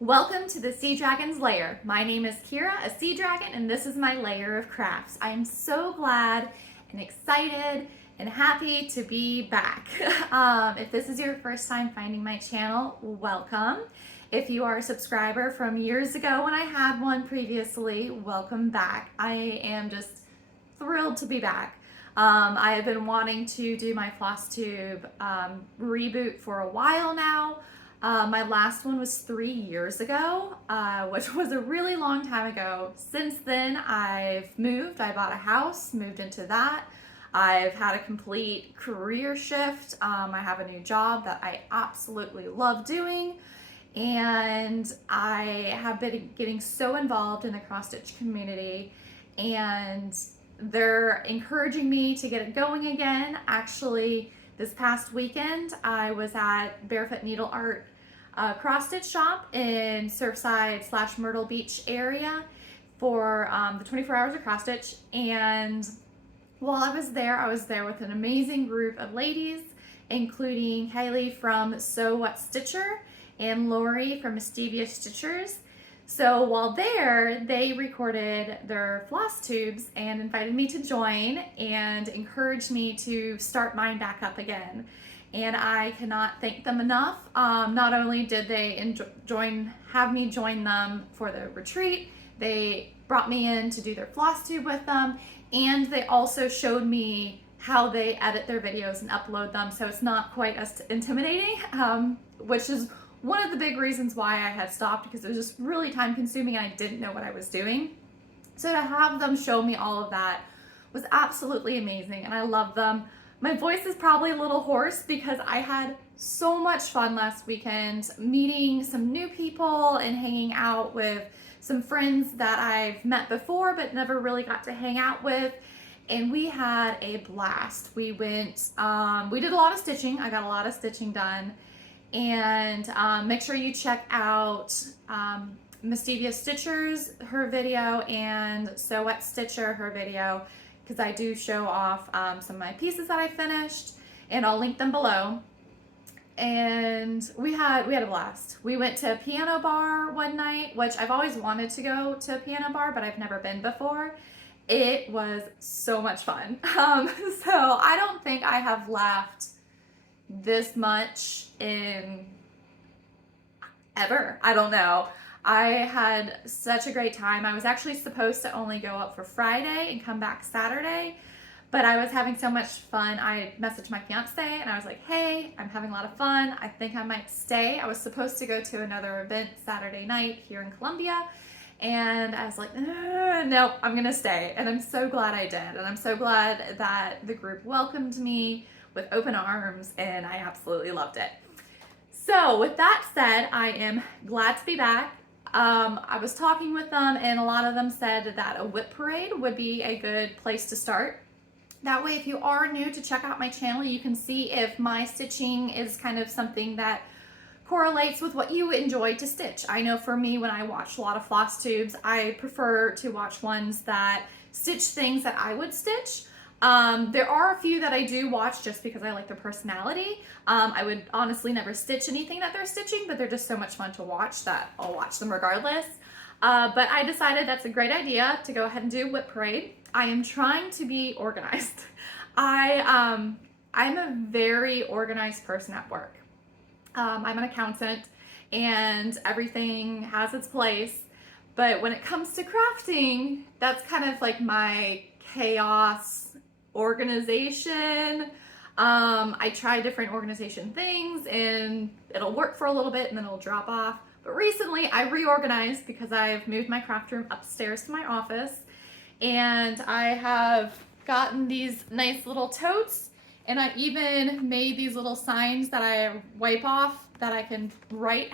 Welcome to the SeaDragon's lair. My name is Kira, a SeaDragon, and this is my lair of crafts. I am so glad and excited and happy to be back. If this is your first time finding my channel, welcome. If you are a subscriber from years ago when I had one previously, welcome back. I am just thrilled to be back. I have been wanting to do my Flosstube reboot for a while now. My last one was 3 years ago, which was a really long time ago. Since then, I've moved. I bought a house, moved into that. I've had a complete career shift. I have a new job that I absolutely love doing. And I have been getting so involved in the cross-stitch community, and they're encouraging me to get it going again. Actually, this past weekend, I was at Barefoot Needle Art cross-stitch shop in Surfside / Myrtle Beach area for the 24 hours of cross-stitch. And while I was there with an amazing group of ladies, including Haley from So What Stitcher and Lori from Mischievous Stitchers. So while there, they recorded their floss tubes and invited me to join and encouraged me to start mine back up again. And I cannot thank them enough. Not only did they have me join them for the retreat, they brought me in to do their floss tube with them, and they also showed me how they edit their videos and upload them, so it's not quite as intimidating, which is one of the big reasons why I had stopped, because it was just really time consuming and I didn't know what I was doing. So to have them show me all of that was absolutely amazing, and I love them. My voice is probably a little hoarse because I had so much fun last weekend meeting some new people and hanging out with some friends that I've met before but never really got to hang out with. And we had a blast. We did a lot of stitching. I got a lot of stitching done. And make sure you check out Mischievous Stitchers, her video, and So What Stitcher, her video, because I do show off some of my pieces that I finished, and I'll link them below. And we had a blast. We went to a piano bar one night, which I've always wanted to go to a piano bar, but I've never been before. It was so much fun. So I don't think I have laughed this much in ever. I don't know. I had such a great time. I was actually supposed to only go up for Friday and come back Saturday, but I was having so much fun. I messaged my fiance and I was like, hey, I'm having a lot of fun. I think I might stay. I was supposed to go to another event Saturday night here in Columbia, and I was like, no, I'm gonna stay. And I'm so glad I did. And I'm so glad that the group welcomed me with open arms, and I absolutely loved it. So with that said, I am glad to be back. I was talking with them, and a lot of them said that a WIP parade would be a good place to start. That way, if you are new to check out my channel, you can see if my stitching is kind of something that correlates with what you enjoy to stitch. I know for me, when I watch a lot of floss tubes, I prefer to watch ones that stitch things that I would stitch. There are a few that I do watch just because I like their personality. I would honestly never stitch anything that they're stitching, but they're just so much fun to watch that I'll watch them regardless. But I decided that's a great idea to go ahead and do WIP parade. I am trying to be organized. I'm a very organized person at work. I'm an accountant and everything has its place. But when it comes to crafting, that's kind of like my chaos organization. I try different organization things and it'll work for a little bit and then it'll drop off. But recently I reorganized because I've moved my craft room upstairs to my office, and I have gotten these nice little totes, and I even made these little signs that I wipe off that I can write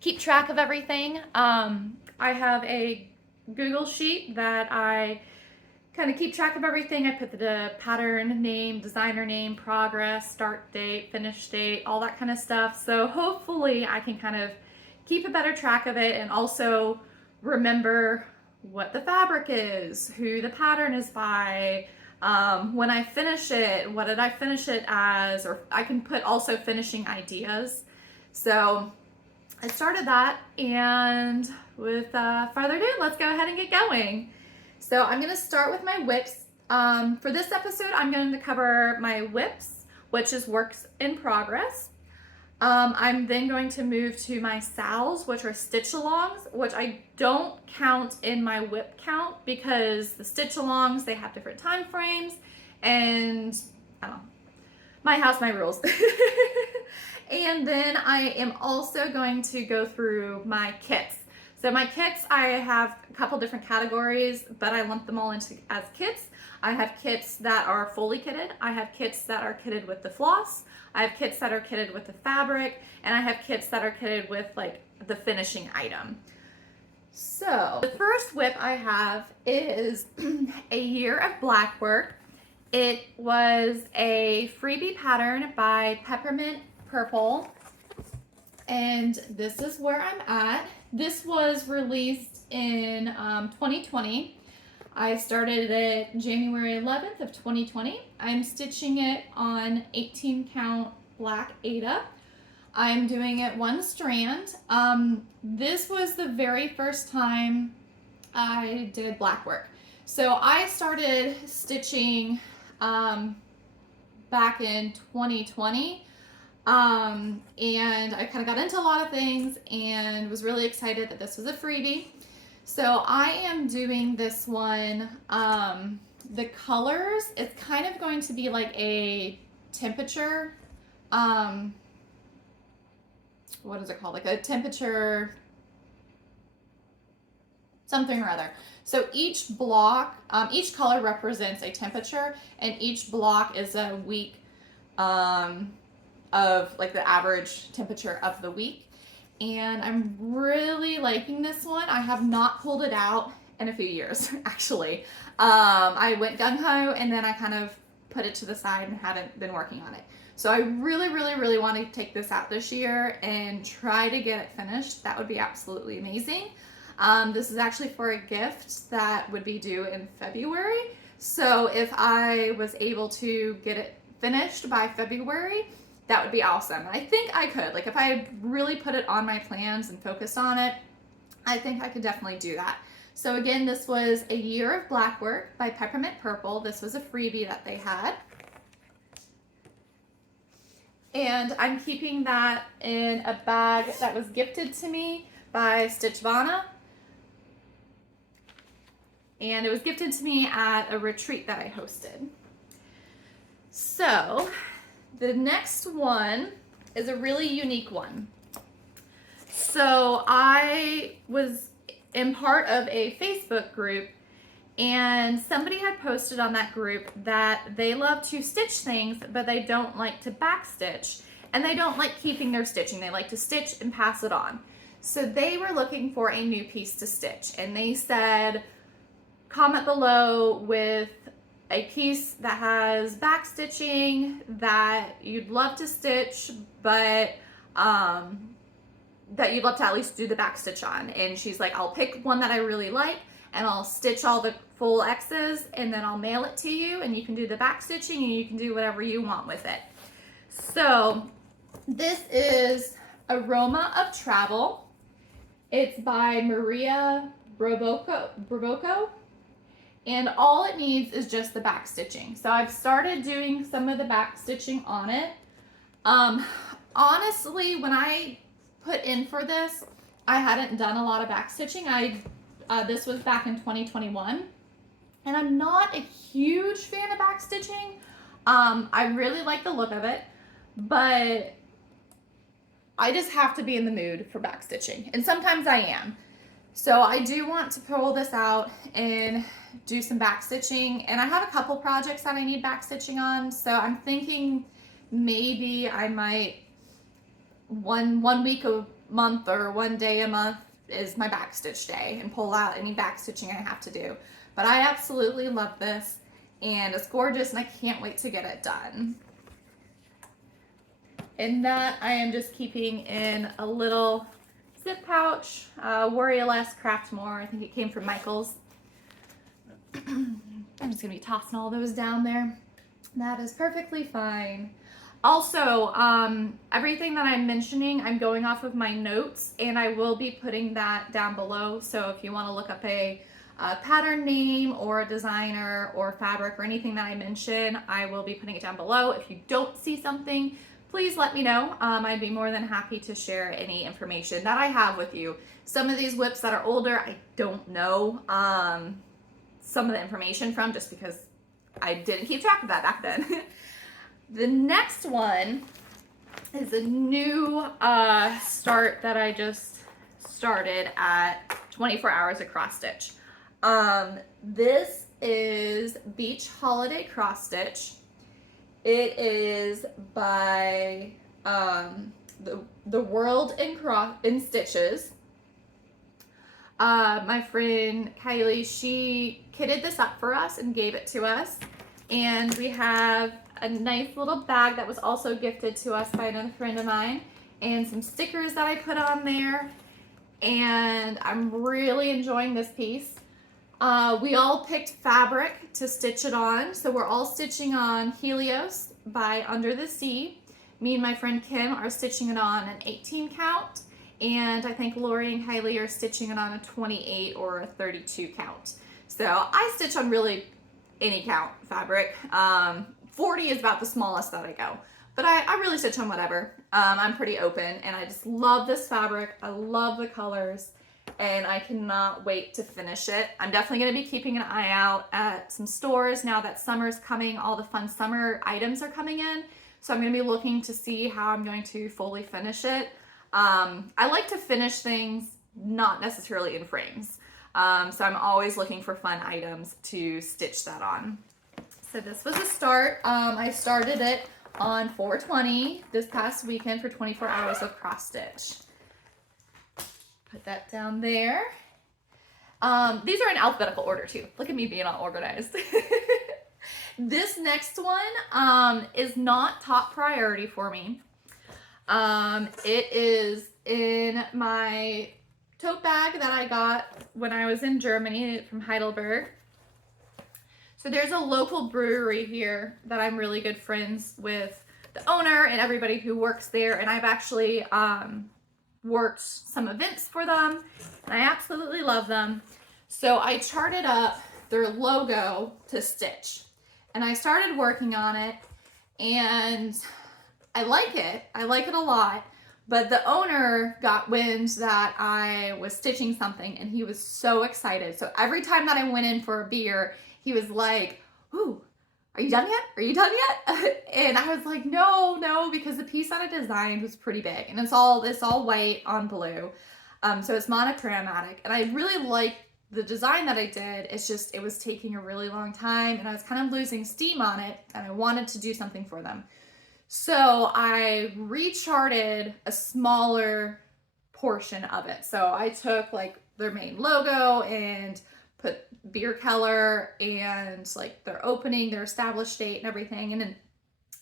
keep track of everything. I have a Google sheet that I kind of keep track of everything. I put the pattern name, designer name, progress, start date, finish date, all that kind of stuff. So hopefully I can kind of keep a better track of it and also remember what the fabric is, who the pattern is by, when I finish it, what did I finish it as, or I can put also finishing ideas. So I started that, and with further ado, let's go ahead and get going. So I'm going to start with my WIPs. For this episode, I'm going to cover my WIPs, which is works in progress. I'm then going to move to my SALs, which are stitch-alongs, which I don't count in my WIP count because the stitch-alongs, they have different time frames, and I don't know, my house, my rules. And then I am also going to go through my kits. So my kits, I have a couple different categories, but I lump them all into as kits. I have kits that are fully kitted. I have kits that are kitted with the floss. I have kits that are kitted with the fabric, and I have kits that are kitted with like the finishing item. So the first WIP I have is A Year of Blackwork. It was a freebie pattern by Peppermint Purple, and this is where I'm at. This was released in 2020. I started it January 11th of 2020. I'm stitching it on 18 count black Aida. I'm doing it one strand. This was the very first time I did blackwork. So I started stitching back in 2020. And I kind of got into a lot of things and was really excited that this was a freebie. So I am doing this one, the colors, it's kind of going to be like a temperature, what is it called? Like a temperature, something or other. So each block, each color represents a temperature, and each block is a week, of like the average temperature of the week. And I'm really liking this one. I have not pulled it out in a few years, actually. I went gung-ho and then I kind of put it to the side and haven't been working on it. So I really want to take this out this year and try to get it finished. That would be absolutely amazing. This is actually for a gift that would be due in February. So if I was able to get it finished by February, that would be awesome. I think I could. Like if I really put it on my plans and focused on it, I think I could definitely do that. So again, this was A Year of Blackwork by Peppermint Purple. This was a freebie that they had. And I'm keeping that in a bag that was gifted to me by Stitchvana. And it was gifted to me at a retreat that I hosted. So the next one is a really unique one. So I was in part of a Facebook group, and somebody had posted on that group that they love to stitch things, but they don't like to backstitch, and they don't like keeping their stitching. They like to stitch and pass it on. So they were looking for a new piece to stitch, and they said, comment below with a piece that has back stitching that you'd love to stitch, but that you'd love to at least do the back stitch on. And she's like, I'll pick one that I really like and I'll stitch all the full X's and then I'll mail it to you and you can do the back stitching and you can do whatever you want with it. So this is Aroma of Travel. It's by Maria Brovko. And all it needs is just the back stitching. So I've started doing some of the back stitching on it. Honestly, when I put in for this, I hadn't done a lot of back stitching. This was back in 2021. And I'm not a huge fan of back stitching. I really like the look of it, but I just have to be in the mood for back stitching. And sometimes I am. So I do want to pull this out and do some back stitching, and I have a couple projects that I need back stitching on, so I'm thinking maybe I might one week a month or one day a month is my back stitch day and pull out any back stitching I have to do. But I absolutely love this and it's gorgeous and I can't wait to get it done. And that I am just keeping in a little zip pouch, Worry Less, Craft More. I think it came from Michael's. I'm just gonna be tossing all those down there. That is perfectly fine. Also, everything that I'm mentioning, I'm going off of my notes, and I will be putting that down below. So if you want to look up a pattern name or a designer or fabric or anything that I mention, I will be putting it down below. If you don't see something, please let me know. I'd be more than happy to share any information that I have with you. Some of these WIPs that are older, I don't know some of the information from, just because I didn't keep track of that back then. The next one is a new start that I just started at 24 Hours of Cross Stitch. This is Beach Holiday Cross Stitch. It is by the World in Stitches. My friend Kylie, she kitted this up for us and gave it to us. And we have a nice little bag that was also gifted to us by another friend of mine, and some stickers that I put on there. And I'm really enjoying this piece. We all picked fabric to stitch it on. So we're all stitching on Helios by Under the Sea. Me and my friend Kim are stitching it on an 18 count. And I think Lori and Kylie are stitching it on a 28 or a 32 count. So I stitch on really any count fabric. 40 is about the smallest that I go. But I really stitch on whatever. I'm pretty open, and I just love this fabric. I love the colors, and I cannot wait to finish it. I'm definitely going to be keeping an eye out at some stores now that summer's coming. All the fun summer items are coming in. So I'm going to be looking to see how I'm going to fully finish it. I like to finish things not necessarily in frames. So I'm always looking for fun items to stitch that on. So this was a start. I started it on 4/20 this past weekend for 24 Hours of Cross Stitch. Put that down there. These are in alphabetical order too. Look at me being all organized. This next one is not top priority for me. It is in my tote bag that I got when I was in Germany from Heidelberg. So there's a local brewery here that I'm really good friends with the owner and everybody who works there, and I've actually worked some events for them, and I absolutely love them. So I charted up their logo to stitch, and I started working on it, and I like it. I like it a lot. But the owner got wind that I was stitching something, and he was so excited. So every time that I went in for a beer, he was like, "Ooh, are you done yet? Are you done yet?" And I was like, no, because the piece that I designed was pretty big, and it's all white on blue. So it's monochromatic, and I really like the design that I did. It's just, it was taking a really long time, and I was kind of losing steam on it, and I wanted to do something for them. So I recharted a smaller portion of it. So I took like their main logo and put Bierkeller and like their opening, their established date and everything.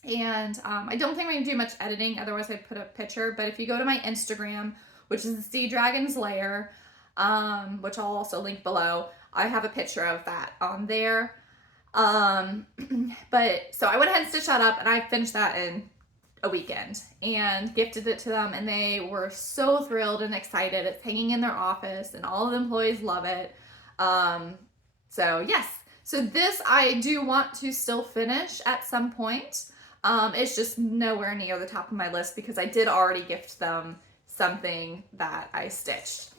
And I don't think I'm gonna do much editing, otherwise I'd put a picture. But if you go to my Instagram, which is the SeaDragon's layer, which I'll also link below, I have a picture of that on there. But so I went ahead and stitched that up, and I finished that in a weekend and gifted it to them, and they were so thrilled and excited. It's hanging in their office, and all of the employees love it. So yes, so this I do want to still finish at some point. It's just nowhere near the top of my list because I did already gift them something that I stitched.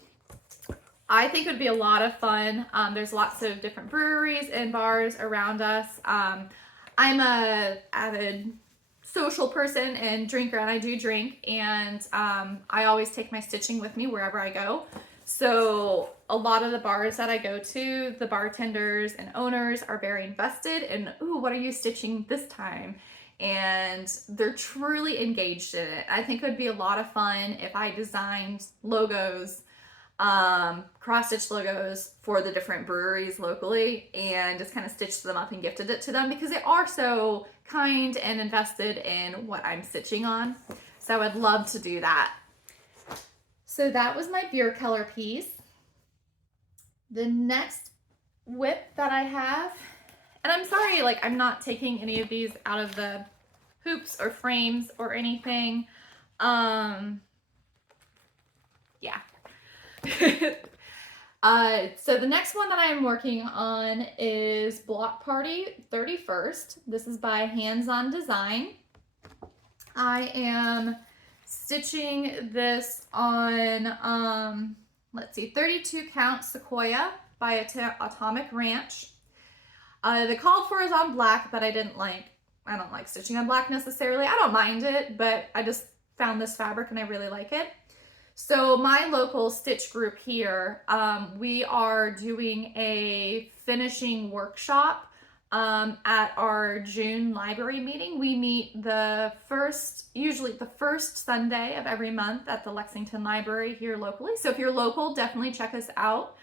I think it would be a lot of fun. There's lots of different breweries and bars around us. I'm a avid social person and drinker, and I do drink, and I always take my stitching with me wherever I go. So a lot of the bars that I go to, the bartenders and owners are very invested in, ooh, what are you stitching this time? And they're truly engaged in it. I think it would be a lot of fun if I designed logos, cross-stitch logos for the different breweries locally, and just kind of stitched them up and gifted it to them, because they are so kind and invested in what I'm stitching on. So I would love to do that. So that was my Bierkeller piece. The next WIP that I have, and I'm sorry, like I'm not taking any of these out of the hoops or frames or anything. Yeah. So the next one that I'm working on is Block Party 31st. This is by Hands On Design. I am stitching this on, let's see, 32 count Sequoia by Atomic Ranch. The called for is on black, but I don't like stitching on black necessarily. I don't mind it, but I just found this fabric and I really like it. So my local stitch group here, we are doing a finishing workshop at our June library meeting. We meet usually the first Sunday of every month at the Lexington Library here locally. So if you're local, definitely check us out.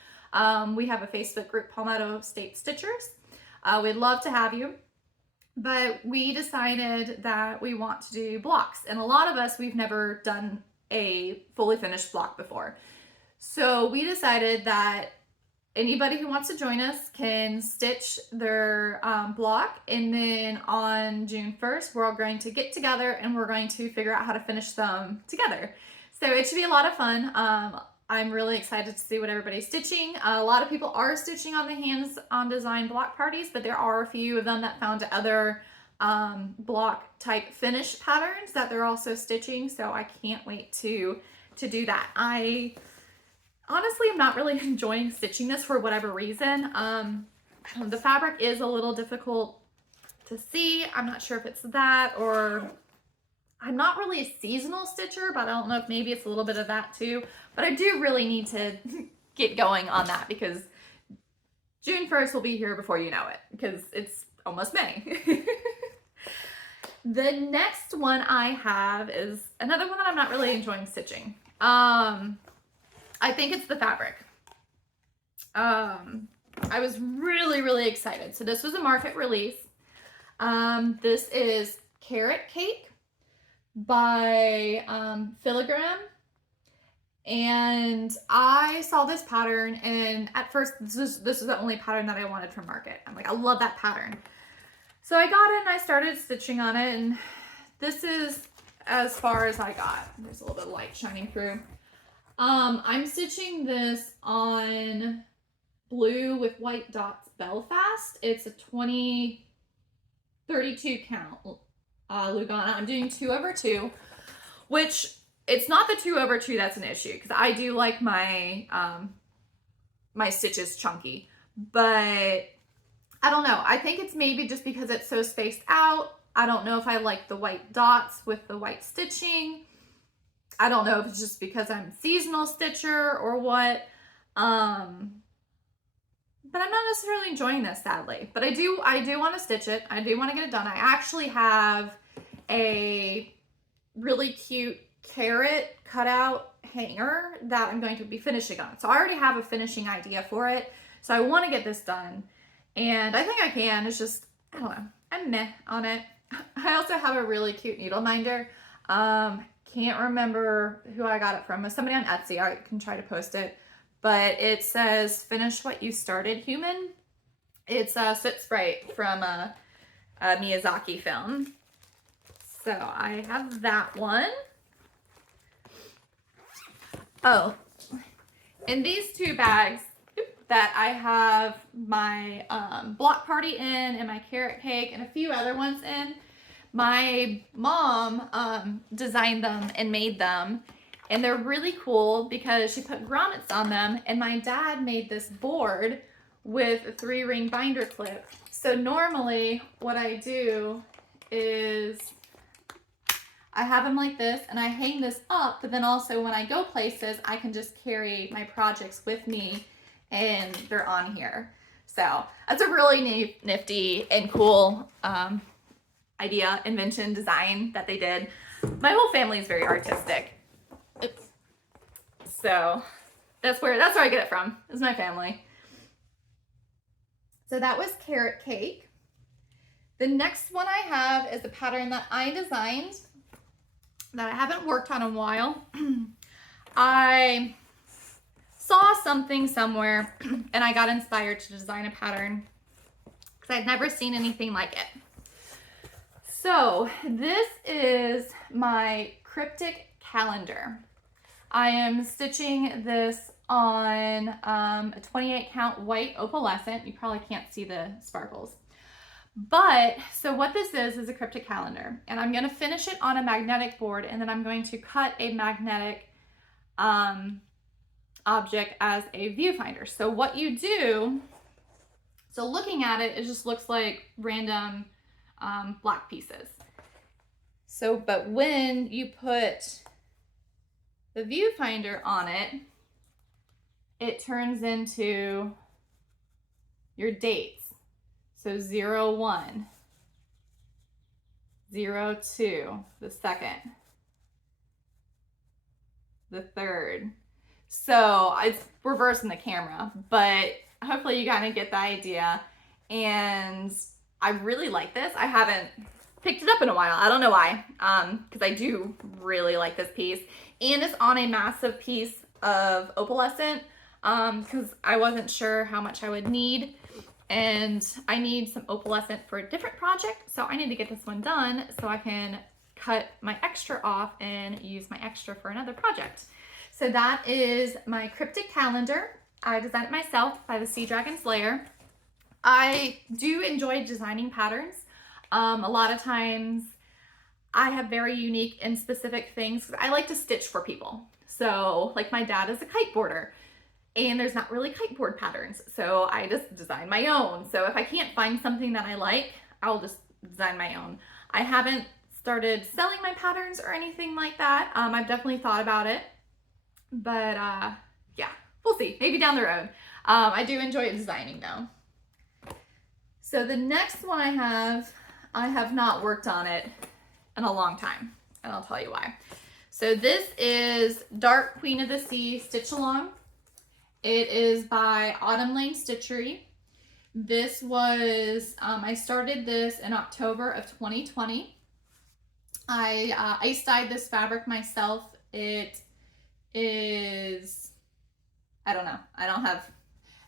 We have a Facebook group, Palmetto State Stitchers. We'd love to have you. But we decided that we want to do blocks. And a lot of us, we've never done a fully finished block before. So we decided that anybody who wants to join us can stitch their block, and then on June 1st, we're all going to get together and we're going to figure out how to finish them together. So it should be a lot of fun. I'm really excited to see what everybody's stitching. A lot of people are stitching on the Hands On Design block parties, but there are a few of them that found other block type finish patterns that they're also stitching, so I can't wait to do that. I honestly am not really enjoying stitching this for whatever reason. The fabric is a little difficult to see. I'm not sure if it's that, or I'm not really a seasonal stitcher, but I don't know if maybe it's a little bit of that too. But I do really need to get going on that, because June 1st will be here before you know it, because it's almost May. The next one I have is another one that I'm not really enjoying stitching. I think it's the fabric. I was really excited. So this was a market release. This is Carrot Cake by Filigram. And I saw this pattern, and at first this is the only pattern that I wanted from market. I'm like, I love that pattern. So I got it and I started stitching on it, and this is as far as I got. There's a little bit of light shining through. I'm stitching this on blue with white dots Belfast. It's a 32 count Lugana. I'm doing 2/2, which it's not the 2/2 that's an issue, because I do like my my stitches chunky, but I don't know. I think it's maybe just because it's so spaced out. I don't know if I like the white dots with the white stitching. I don't know if it's just because I'm a seasonal stitcher or what. But I'm not necessarily enjoying this, sadly. But I do want to stitch it. I do want to get it done. I actually have a really cute carrot cutout hanger that I'm going to be finishing on. So I already have a finishing idea for it. So I want to get this done. And I think I can. It's just, I don't know, I'm meh on it. I also have a really cute needle minder. Can't remember who I got it from. It was somebody on Etsy. I can try to post it. But it says, "Finish what you started, human." It's a soot sprite from a Miyazaki film. So I have that one. Oh, in these two bags that I have my block party in, and my carrot cake, and a few other ones in. My mom designed them and made them, and they're really cool because she put grommets on them, and my dad made this board with a 3-ring binder clip. So normally what I do is I have them like this, and I hang this up, but then also when I go places, I can just carry my projects with me, and they're on here. So that's a really nifty and cool idea, invention, design that they did. My whole family is very artistic. So that's where I get it from, is my family. So that was Carrot Cake. The next one I have is a pattern that I designed that I haven't worked on in a while. I saw something somewhere and I got inspired to design a pattern because I'd never seen anything like it. So this is my cryptic calendar. I am stitching this on a 28 count white opalescent. You probably can't see the sparkles. But, so what this is a cryptic calendar, and I'm going to finish it on a magnetic board, and then I'm going to cut a magnetic object as a viewfinder. So what you do, so looking at it, it just looks like random black pieces. So, but when you put the viewfinder on it, it turns into your dates. So 01, 02, the second, the third. So it's reversing the camera, but hopefully you kind of get the idea. And I really like this. I haven't picked it up in a while. I don't know why, because I do really like this piece. And it's on a massive piece of opalescent, because I wasn't sure how much I would need. And I need some opalescent for a different project, so I need to get this one done so I can cut my extra off and use my extra for another project. So that is my cryptic calendar. I designed it myself by the SeaDragon layer. I do enjoy designing patterns. A lot of times I have very unique and specific things. I like to stitch for people. So like my dad is a kiteboarder, and there's not really kiteboard patterns, so I just design my own. So if I can't find something that I like, I'll just design my own. I haven't started selling my patterns or anything like that. I've definitely thought about it, but yeah, we'll see, maybe down the road. I do enjoy designing though. So the next one I have not worked on it in a long time, and I'll tell you why. So this is Dark Queen of the Sea Stitch Along. It is by Autumn Lane Stitchery. This was, I started this in October of 2020. I ice dyed this fabric myself. It is, I don't know,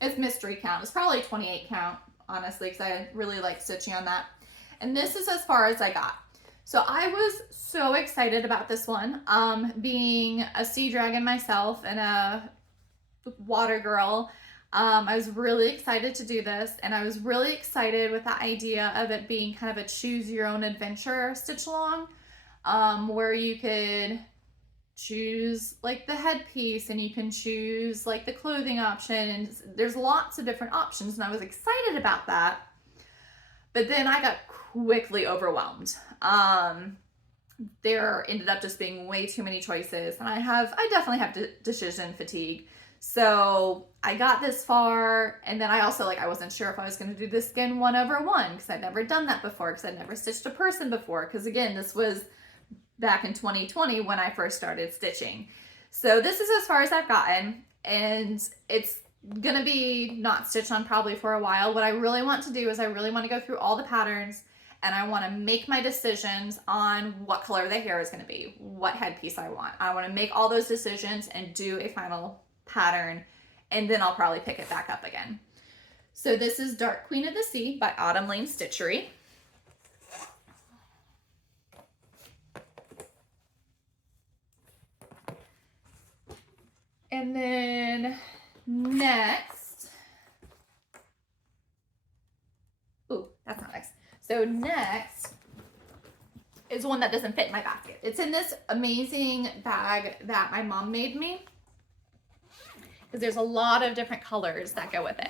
it's mystery count. It's probably 28 count, honestly, because I really like stitching on that. And this is as far as I got. So I was so excited about this one, being a SeaDragon myself and a water girl. I was really excited to do this, and I was really excited with the idea of it being kind of a choose your own adventure stitch along, where you could choose like the headpiece and you can choose like the clothing option, and there's lots of different options, and I was excited about that. But then I got quickly overwhelmed. There ended up just being way too many choices, and I definitely have decision fatigue. So I got this far, and then I also I wasn't sure if I was going to do the skin 1/1 because I'd never done that before, because I'd never stitched a person before, because again, this was back in 2020 when I first started stitching. So this is as far as I've gotten, and it's going to be not stitched on probably for a while. What I really want to do is I really want to go through all the patterns, and I want to make my decisions on what color the hair is going to be, what headpiece I want. I want to make all those decisions and do a final pattern, and then I'll probably pick it back up again. So this is Dark Queen of the Sea by Autumn Lane Stitchery. And then next, ooh, that's not next. So next is one that doesn't fit in my basket. It's in this amazing bag that my mom made me, because there's a lot of different colors that go with it.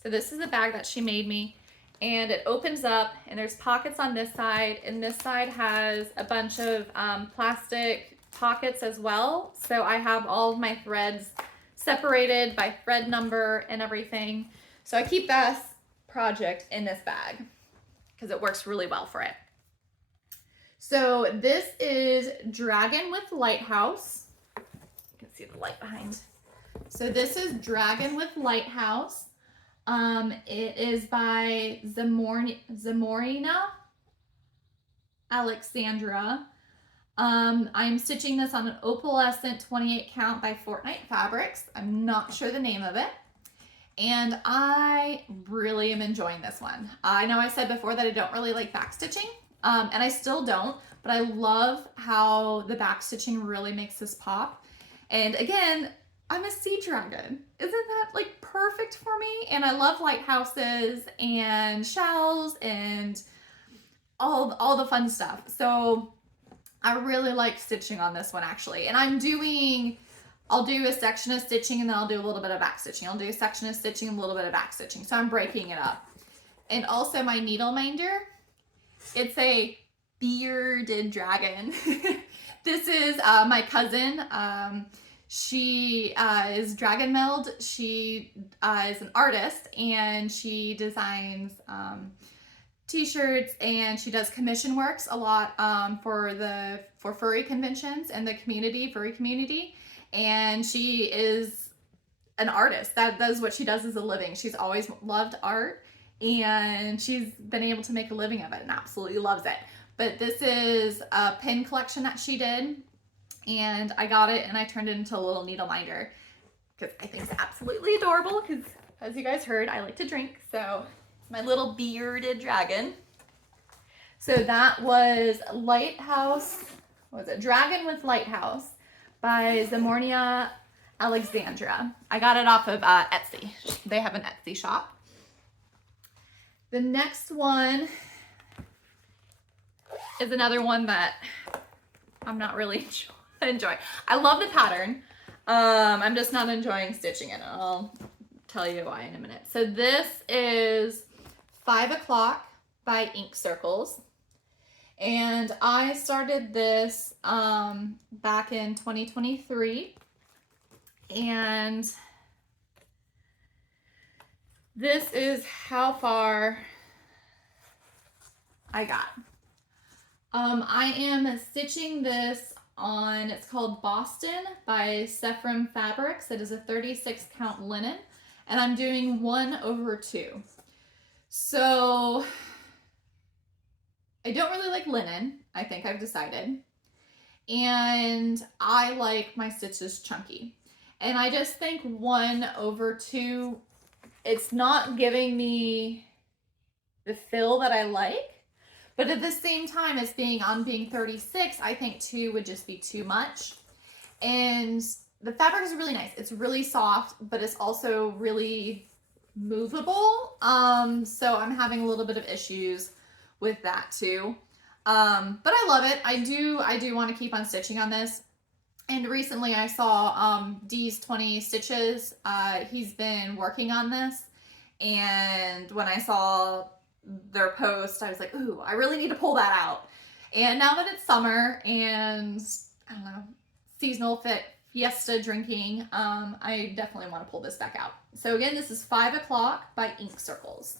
So this is the bag that she made me, and it opens up, and there's pockets on this side, and this side has a bunch of plastic pockets as well. So I have all of my threads separated by thread number and everything. So I keep this project in this bag because it works really well for it. So this is Dragon with Lighthouse. You can see the light behind. So this is Dragon with Lighthouse. It is by Zamorina, Aleksandra. I'm stitching this on an opalescent 28 count by Fortnight Fabrics. I'm not sure the name of it. And I really am enjoying this one. I know I said before that I don't really like back stitching, and I still don't, but I love how the back stitching really makes this pop. And again, I'm a SeaDragon. Isn't that like perfect for me? And I love lighthouses and shells and all the fun stuff. So I really like stitching on this one actually. And I'll do a section of stitching and then I'll do a little bit of back stitching. I'll do a section of stitching and a little bit of back stitching. So I'm breaking it up. And also my needle minder, it's a bearded dragon. This is my cousin. She is Dragon Melde. She is an artist and she designs t-shirts and she does commission works a lot for furry conventions and the furry community. And she is an artist. That is what she does as a living. She's always loved art and she's been able to make a living of it and absolutely loves it. But this is a pin collection that she did. And I got it and I turned it into a little needle minder because I think it's absolutely adorable because as you guys heard, I like to drink. So it's my little bearded dragon. So that was Lighthouse, what was it? Dragon with Lighthouse by Zamorina, Aleksandra. I got it off of Etsy. They have an Etsy shop. The next one is another one that I'm not really enjoying. I love the pattern. I'm just not enjoying stitching it. I'll tell you why in a minute. So this is 5 o'clock by Ink Circles. And I started this back in 2023. And this is how far I got. I am stitching this on, it's called Boston by Seraphim Fabrics. It is a 36 count linen and I'm doing 1/2. So I don't really like linen, I think I've decided. And I like my stitches chunky. And I just think 1/2, it's not giving me the fill that I like. But at the same time as being 36, I think 2 would just be too much. And the fabric is really nice. It's really soft, but it's also really movable. So I'm having a little bit of issues with that too. But I love it. I do want to keep on stitching on this. And recently I saw D's 20 Stitches. He's been working on this. And when I saw their post, I was like, ooh, I really need to pull that out. And now that it's summer and I don't know, seasonal fiesta drinking, I definitely want to pull this back out. So again, this is 5 o'clock by Ink Circles.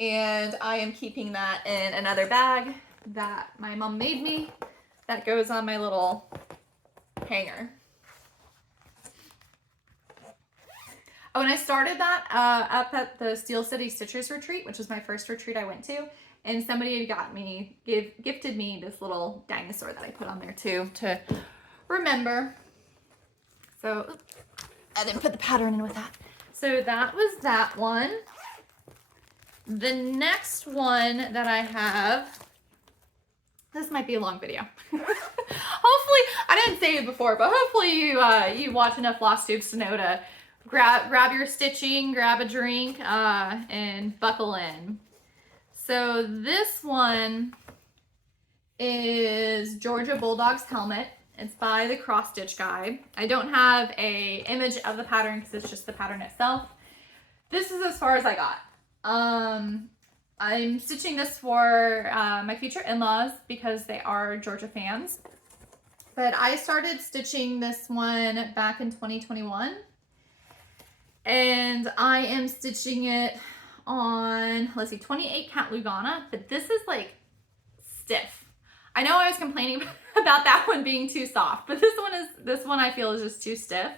And I am keeping that in another bag that my mom made me that goes on my little hanger. Oh, and I started that up at the Steel City Stitchers retreat, which was my first retreat I went to. And somebody had gifted me this little dinosaur that I put on there too to remember. So oops, I didn't put the pattern in with that. So that was that one. The next one that I have, this might be a long video. Hopefully, I didn't say it before, but hopefully you watch enough Flosstubes to know to grab your stitching, grab a drink, and buckle in. So this one is Georgia Bulldogs helmet. It's by the Cross Stitch Guide. I don't have a image of the pattern because it's just the pattern itself. This is as far as I got. I'm stitching this for my future in-laws because they are Georgia fans. But I started stitching this one back in 2021. And I am stitching it on, let's see, 28 count Lugana, but this is like stiff. I know I was complaining about that one being too soft, but this one I feel is just too stiff.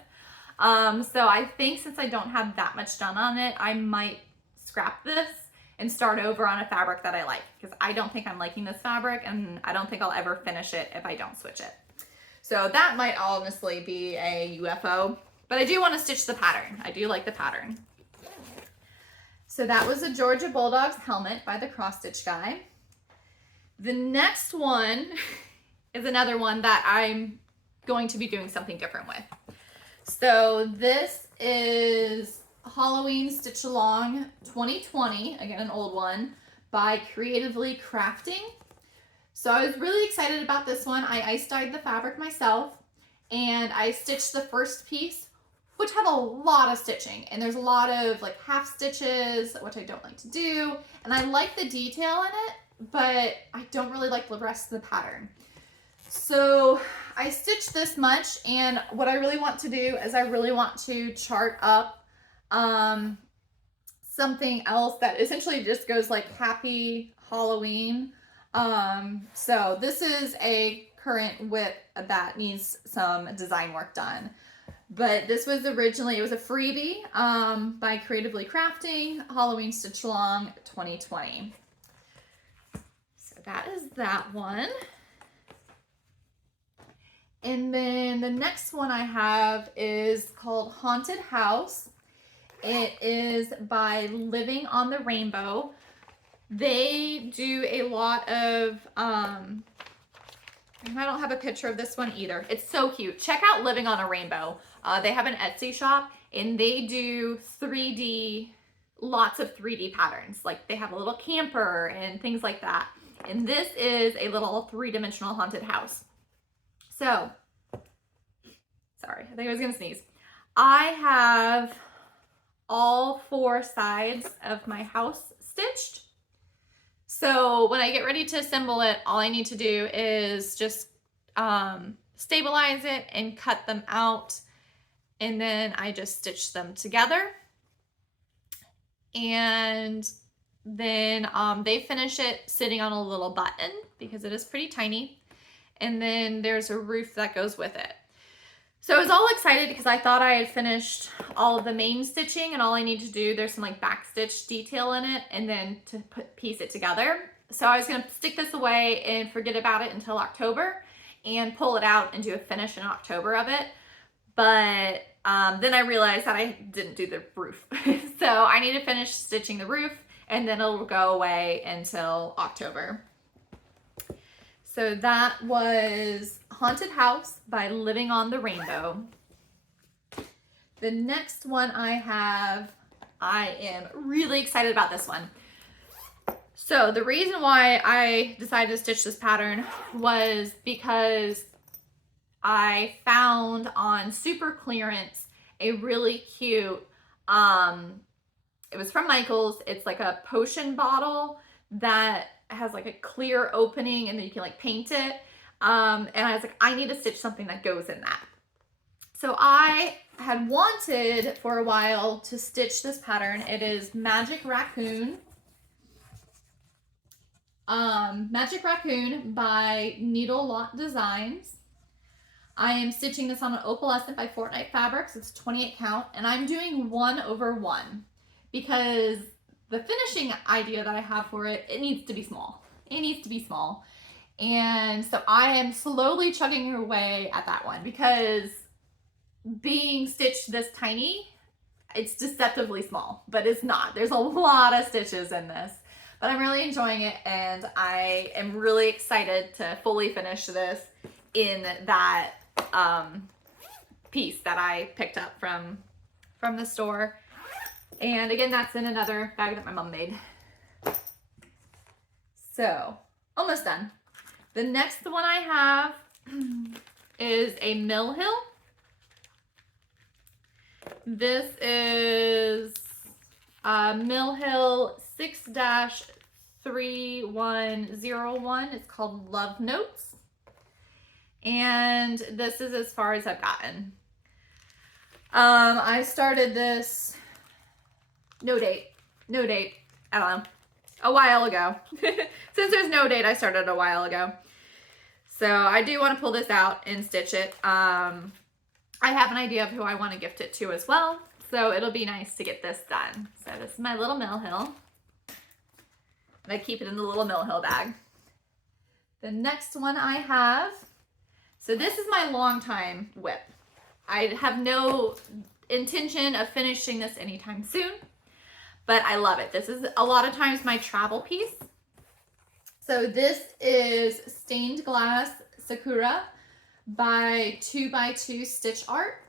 So I think since I don't have that much done on it, I might scrap this and start over on a fabric that I like, because I don't think I'm liking this fabric and I don't think I'll ever finish it if I don't switch it. So that might honestly be a UFO, but I do want to stitch the pattern. I do like the pattern. So that was a Georgia Bulldogs helmet by the cross stitch guy. The next one is another one that I'm going to be doing something different with. So this is Halloween Stitch Along 2020, again an old one, by Creatively Crafting. So I was really excited about this one. I ice dyed the fabric myself, and I stitched the first piece, which had a lot of stitching, and there's a lot of like half stitches, which I don't like to do, and I like the detail in it, but I don't really like the rest of the pattern. So I stitched this much, and what I really want to do is I really want to chart up something else that essentially just goes like Happy Halloween. So this is a current WIP that needs some design work done. But this was originally, it was a freebie by Creatively Crafting, Halloween Stitch Along 2020. So that is that one. And then the next one I have is called Haunted House. It is by Living on the Rainbow. They do a lot of, and I don't have a picture of this one either. It's so cute. Check out Living on a Rainbow. They have an Etsy shop, and they do 3D, lots of 3D patterns. Like they have a little camper and things like that. And this is a little 3-dimensional haunted house. So, sorry, I think I was gonna sneeze. I have all 4 sides of my house stitched. So when I get ready to assemble it, all I need to do is just stabilize it and cut them out. And then I just stitch them together. And then they finish it sitting on a little button because it is pretty tiny. And then there's a roof that goes with it. So I was all excited because I thought I had finished all of the main stitching, and all I need to do, there's some like back stitch detail in it, and then to piece it together. So I was gonna stick this away and forget about it until October and pull it out and do a finish in October of it. But then I realized that I didn't do the roof. So I need to finish stitching the roof, and then it'll go away until October. So that was Haunted House by Living on the Rainbow. The next one I have, I am really excited about this one. So the reason why I decided to stitch this pattern was because I found on super clearance a really cute, it was from Michaels. It's like a potion bottle that has like a clear opening, and then you can like paint it. And I was like, I need to stitch something that goes in that. So I had wanted for a while to stitch this pattern. It is Magic Raccoon. Magic Raccoon by Needle Lot Designs. I am stitching this on an Opalescent by Fortnight Fabrics. It's 28 count, and I'm doing 1/1 because the finishing idea that I have for it, it needs to be small. It needs to be small. And so I am slowly chugging away at that one because being stitched this tiny, it's deceptively small, but it's not. There's a lot of stitches in this, but I'm really enjoying it, and I am really excited to fully finish this in that piece that I picked up from the store. And again, that's in another bag that my mom made. So, almost done. The next one I have is a Mill Hill. This is Mill Hill 6-3101. It's called Love Notes. And this is as far as I've gotten. I started this, no date, I don't know, a while ago. Since there's no date, I started a while ago. So I do want to pull this out and stitch it. I have an idea of who I want to gift it to as well. So it'll be nice to get this done. So this is my little Mill Hill. And I keep it in the little Mill Hill bag. The next one I have, so this is my long time WIP. I have no intention of finishing this anytime soon, but I love it. This is a lot of times my travel piece. So this is Stained Glass Sakura by 2x2 Stitch Art.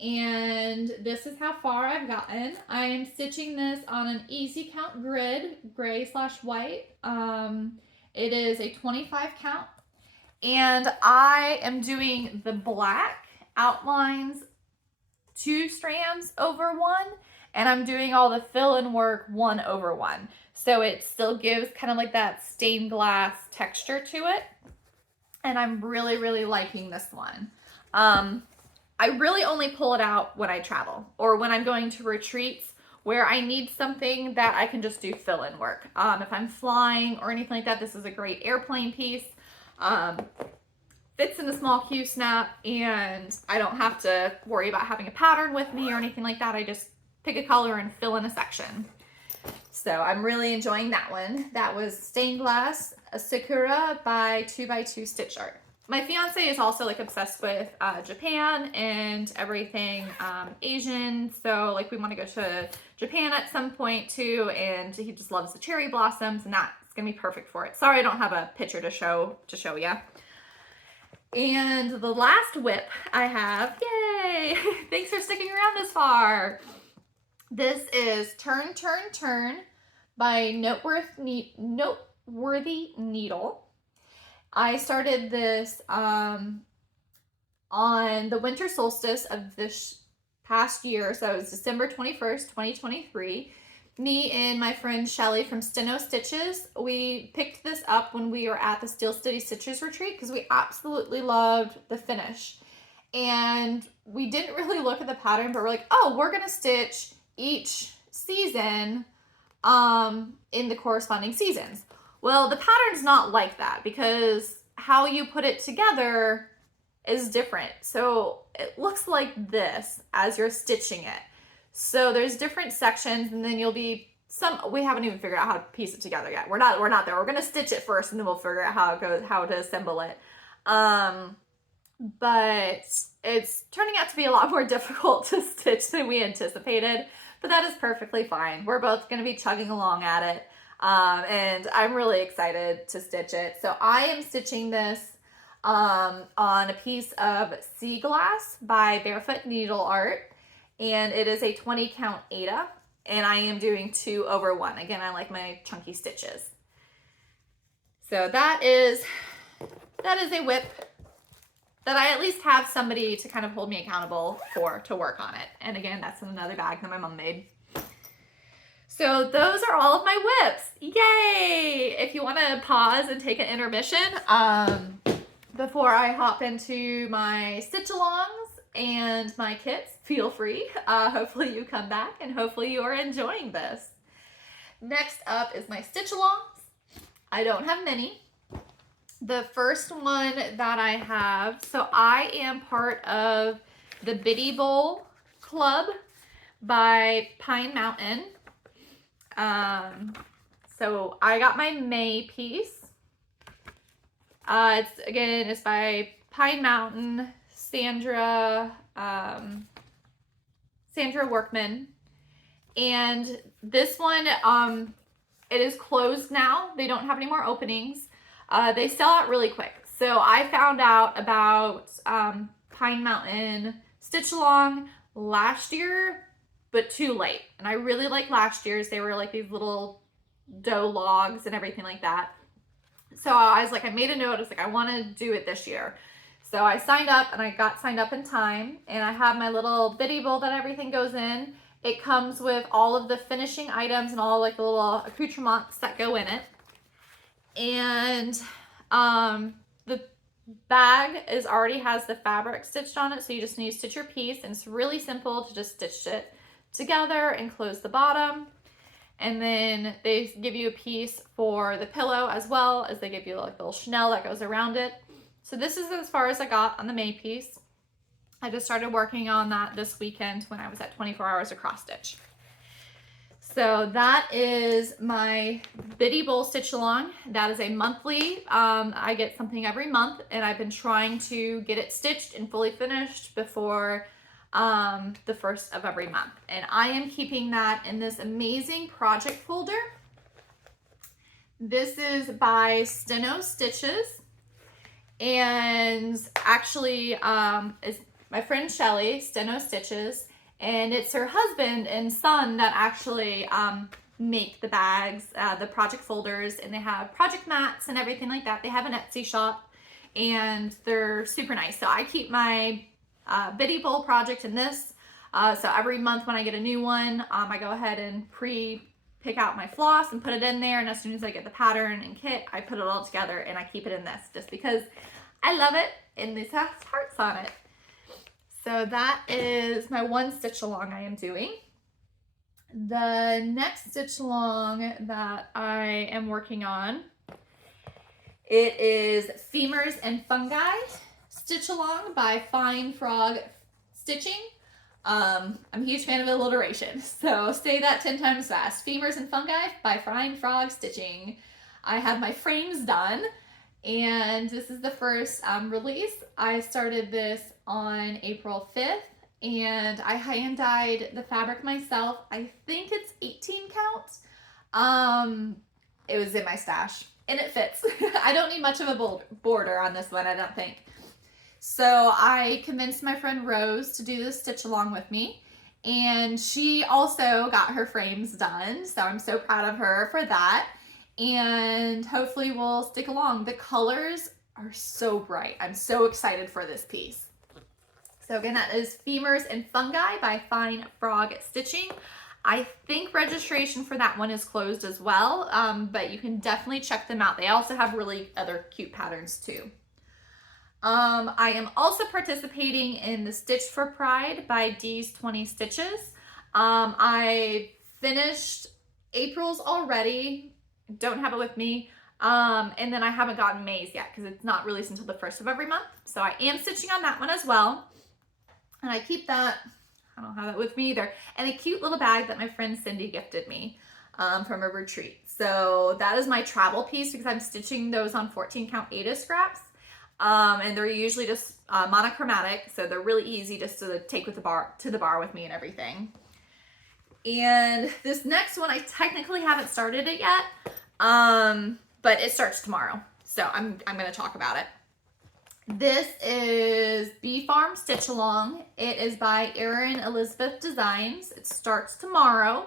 And this is how far I've gotten. I am stitching this on an easy count grid, gray/white. It is a 25 count. And I am doing the black outlines 2 strands over 1. And I'm doing all the fill-in work 1 over 1. So it still gives kind of like that stained glass texture to it. And I'm really, really liking this one. I really only pull it out when I travel or when I'm going to retreats where I need something that I can just do fill-in work. If I'm flying or anything like that, this is a great airplane piece. Fits in a small Q-snap and I don't have to worry about having a pattern with me or anything like that. I just pick a color and fill in a section. So I'm really enjoying that one. That was Stained Glass Sakura by 2x2 Stitch Art. My fiance is also like obsessed with Japan and everything Asian. So like we want to go to Japan at some point too. And he just loves the cherry blossoms and that's going to be perfect for it. Sorry, I don't have a picture to show you. And the last WIP I have, yay! Thanks for sticking around this far. This is Turn, Turn, Turn by Noteworthy Needle. I started this on the winter solstice of this past year, so it was December 21st, 2023. Me and my friend Shelly from StenoStitches, we picked this up when we were at the Steel City Stitches retreat because we absolutely loved the finish. And we didn't really look at the pattern, but we're like, oh, we're going to stitch each season in the corresponding seasons. Well, the pattern's not like that because how you put it together is different. So it looks like this as you're stitching it. So there's different sections and then you'll be we haven't even figured out how to piece it together yet. We're not there. We're going to stitch it first and then we'll figure out how to assemble it. But it's turning out to be a lot more difficult to stitch than we anticipated, but that is perfectly fine. We're both going to be chugging along at it. And I'm really excited to stitch it. So I am stitching this on a piece of Sea Glass by Barefoot Needle Art, and it is a 20 count Aida, and I am doing 2 over 1. Again, I like my chunky stitches. So that is a WIP that I at least have somebody to kind of hold me accountable for to work on it. And again, that's in another bag that my mom made. So those are all of my WIPs. Yay! If you want to pause and take an intermission before I hop into my stitch alongs and my kits, feel free. Hopefully you come back and hopefully you are enjoying this. Next up is my stitch alongs. I don't have many. The first one that I have, so I am part of the Biddy Bowl Club by Pine Mountain. So I got my May piece. It's by Pine Mountain, Sandra Workman. And this one, it is closed now. They don't have any more openings. They sell out really quick. So I found out about Pine Mountain Stitch Along last year, but too late. And I really like last year's. They were like these little dough logs and everything like that. So I was like, I made a note. I was like, I want to do it this year. So I signed up and I got signed up in time. And I have my little biddy bowl that everything goes in. It comes with all of the finishing items and all like the little accoutrements that go in it. And the bag already has the fabric stitched on it. So you just need to stitch your piece. And it's really simple to just stitch it together and close the bottom. And then they give you a piece for the pillow as well as they give you like a little chenille that goes around it. So this is as far as I got on the May piece. I just started working on that this weekend when I was at 24 hours of cross stitch. So that is my Biddy Bowl Stitch Along. That is a monthly. I get something every month and I've been trying to get it stitched and fully finished before the first of every month. And I am keeping that in this amazing project folder. This is by StenoStitches. And actually, it's my friend Shelly, StenoStitches, and it's her husband and son that actually make the bags, the project folders, and they have project mats and everything like that. They have an Etsy shop, and they're super nice. So I keep my Biddy Bowl project in this. So every month when I get a new one, I go ahead and pick out my floss and put it in there, and as soon as I get the pattern and kit, I put it all together and I keep it in this just because I love it, and this has hearts on it. So that is my one stitch along I am doing. The next stitch along that I am working on, it is Femurs and Fungi stitch along by Fine Frog Stitching. I'm a huge fan of alliteration, so say that 10 times fast. Femurs and Fungi by Fine Frog Stitching. I have my frames done, and this is the first release. I started this on April 5th, and I hand dyed the fabric myself. I think it's 18 count. It was in my stash, and it fits. I don't need much of a border on this one, I don't think. So I convinced my friend Rose to do this stitch along with me, and she also got her frames done, so I'm so proud of her for that, and hopefully we'll stick along. The colors are so bright. I'm so excited for this piece. So again, that is Femurs and Fungi by Fine Frog Stitching. I think registration for that one is closed as well, but you can definitely check them out. They also have really other cute patterns too. I am also participating in the Stitch for Pride by Dee's 20 Stitches. I finished April's already, don't have it with me, and then I haven't gotten May's yet because it's not released until the first of every month. So I am stitching on that one as well, and I keep that, I don't have that with me either, and a cute little bag that my friend Cindy gifted me from a retreat. So that is my travel piece because I'm stitching those on 14 count Aida scraps. And they're usually just monochromatic, so they're really easy just to take with the bar with me and everything. And this next one, I technically haven't started it yet, but it starts tomorrow, so I'm going to talk about it. This is Bee Farm Stitch Along. It is by Erin Elizabeth Designs. It starts tomorrow.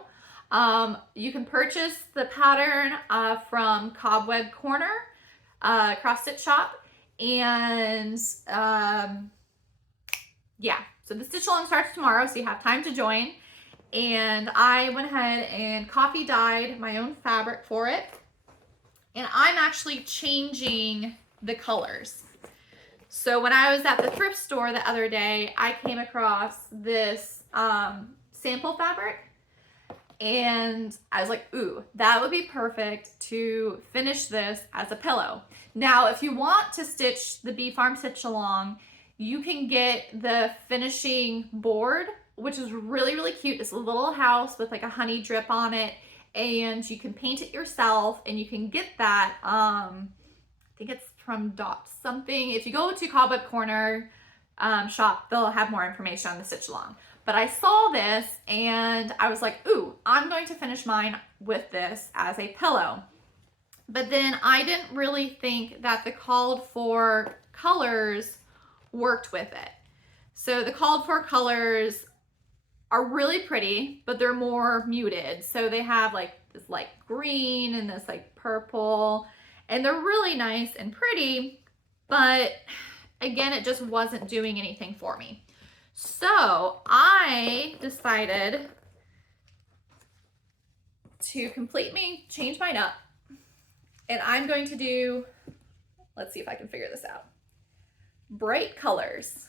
You can purchase the pattern from Cobweb Corner cross stitch shop. And yeah, so the stitch along starts tomorrow, so you have time to join. And I went ahead and coffee dyed my own fabric for it, and I'm actually changing the colors. So when I was at the thrift store the other day, I came across this sample fabric, and I was like, ooh, that would be perfect to finish this as a pillow. Now, if you want to stitch the Bee Farm Stitch Along, you can get the finishing board, which is really, really cute. It's a little house with like a honey drip on it, and you can paint it yourself, and you can get that, I think it's from Dot something. If you go to Cobweb Corner shop, they'll have more information on the stitch along. But I saw this and I was like, ooh, I'm going to finish mine with this as a pillow. But then I didn't really think that the called for colors worked with it. So the called for colors are really pretty, but they're more muted. So they have like this light green and this like purple, and they're really nice and pretty, but again, it just wasn't doing anything for me. So I decided to change mine up, and I'm going to do, let's see if I can figure this out, bright colors.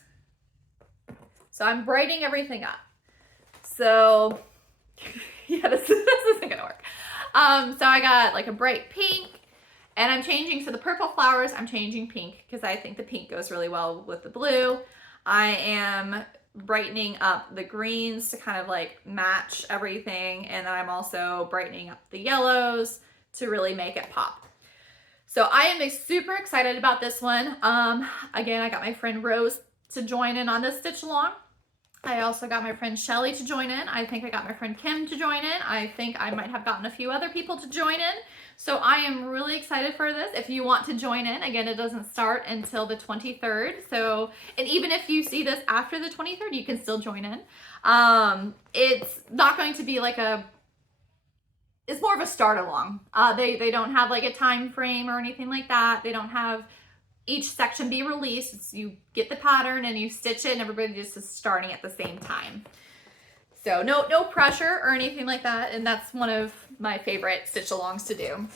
So I'm brightening everything up. So yeah, this isn't gonna work. So I got like a bright pink, and I'm changing, so the purple flowers, I'm changing pink because I think the pink goes really well with the blue. I am brightening up the greens to kind of like match everything, and then I'm also brightening up the yellows to really make it pop. So I am super excited about this one. Again, I got my friend Rose to join in on this stitch along. I also got my friend Shelly to join in. I think I got my friend Kim to join in. I think I might have gotten a few other people to join in. So I am really excited for this. If you want to join in, again, it doesn't start until the 23rd. So, and even if you see this after the 23rd, you can still join in. It's not going to be like it's more of a start along. They don't have like a time frame or anything like that. They don't have each section be released. It's you get the pattern and you stitch it and everybody just is starting at the same time. So no pressure or anything like that. And that's one of my favorite stitch alongs to do.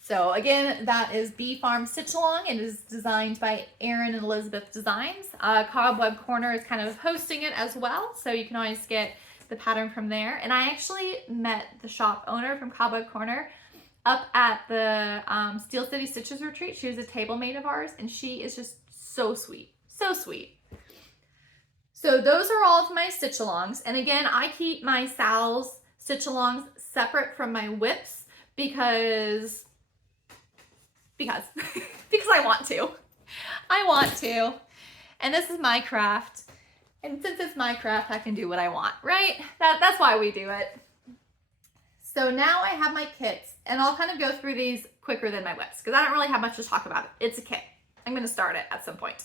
So again, that is Bee Farm Stitch Along. It is designed by Erin and Elizabeth Designs. Cobweb Corner is kind of hosting it as well. So you can always get the pattern from there. And I actually met the shop owner from Cobweb Corner up at the Steel City Stitches Retreat. She was a table mate of ours, and she is just so sweet, so sweet. So those are all of my stitch alongs. And again, I keep my Sal's stitch alongs separate from my WIPs because I want to. I want to. And this is my craft. And since it's my craft, I can do what I want, right? That's why we do it. So now I have my kits, and I'll kind of go through these quicker than my WIPs because I don't really have much to talk about. It's a kit. I'm going to start it at some point.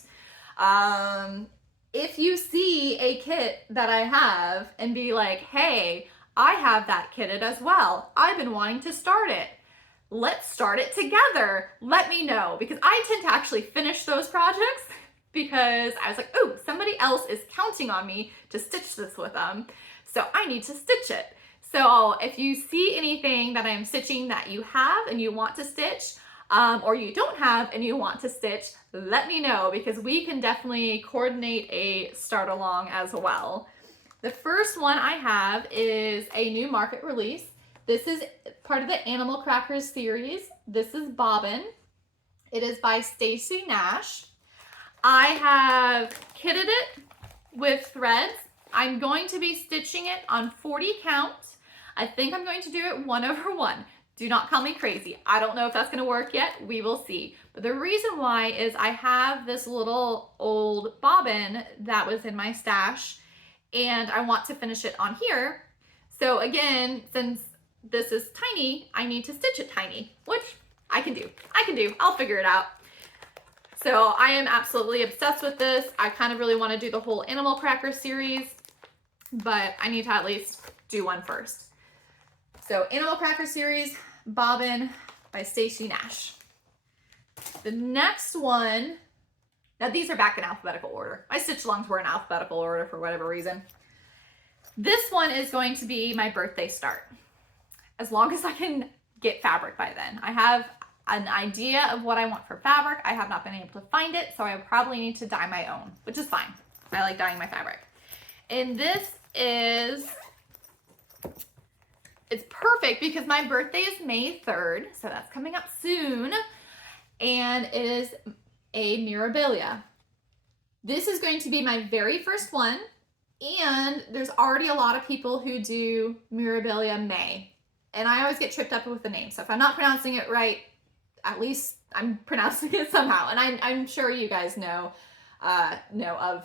If you see a kit that I have and be like, hey, I have that kitted as well. I've been wanting to start it. Let's start it together. Let me know, because I tend to actually finish those projects because I was like, oh, somebody else is counting on me to stitch this with them. So I need to stitch it. So if you see anything that I'm stitching that you have and you want to stitch, or you don't have and you want to stitch, let me know, because we can definitely coordinate a start along as well. The first one I have is a new market release. This is part of the Animal Crackers series. This is Bobbin. It is by Stacy Nash. I have kitted it with threads. I'm going to be stitching it on 40 count. I think I'm going to do it 1/1. Do not call me crazy. I don't know if that's going to work yet. We will see. But the reason why is I have this little old bobbin that was in my stash, and I want to finish it on here. So again, since this is tiny, I need to stitch it tiny, which I can do. I'll figure it out. So I am absolutely obsessed with this. I kind of really want to do the whole Animal Cracker series, but I need to at least do one first. So Animal Cracker series, Bobbin by Stacy Nash. The next one, now these are back in alphabetical order. My stitch alongs were in alphabetical order for whatever reason. This one is going to be my birthday start, as long as I can get fabric by then. I have an idea of what I want for fabric. I have not been able to find it, so I probably need to dye my own, which is fine. I like dyeing my fabric. And this is, it's perfect because my birthday is May 3rd, so that's coming up soon. And it is a Mirabilia. This is going to be my very first one, and there's already a lot of people who do Mirabilia May. And I always get tripped up with the name, so if I'm not pronouncing it right, at least I'm pronouncing it somehow. And I'm sure you guys know of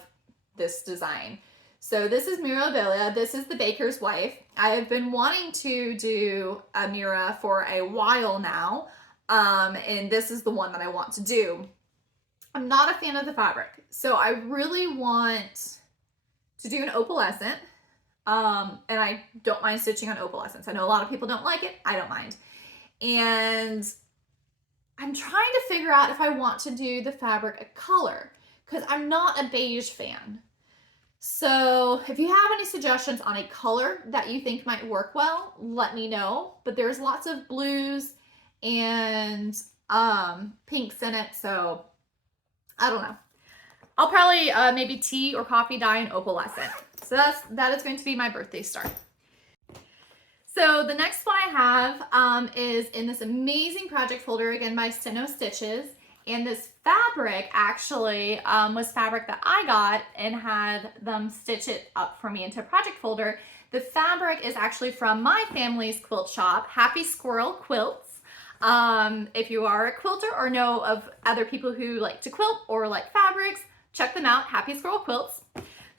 this design. So this is Mirabilia. This is the baker's wife. I have been wanting to do a Mira for a while now, and this is the one that I want to do. I'm not a fan of the fabric, so I really want to do an opalescent, and I don't mind stitching on opalescence. I know a lot of people don't like it. I don't mind. And I'm trying to figure out if I want to do the fabric a color, because I'm not a beige fan. So if you have any suggestions on a color that you think might work well, let me know. But there's lots of blues and pinks in it, so I don't know. I'll probably maybe tea or coffee dye an opalescent. So that is going to be my birthday start. So the next one I have is in this amazing project folder, again by StenoStitches. And this fabric actually was fabric that I got and had them stitch it up for me into a project folder. The fabric is actually from my family's quilt shop, Happy Squirrel Quilts. If you are a quilter or know of other people who like to quilt or like fabrics, check them out, Happy Squirrel Quilts.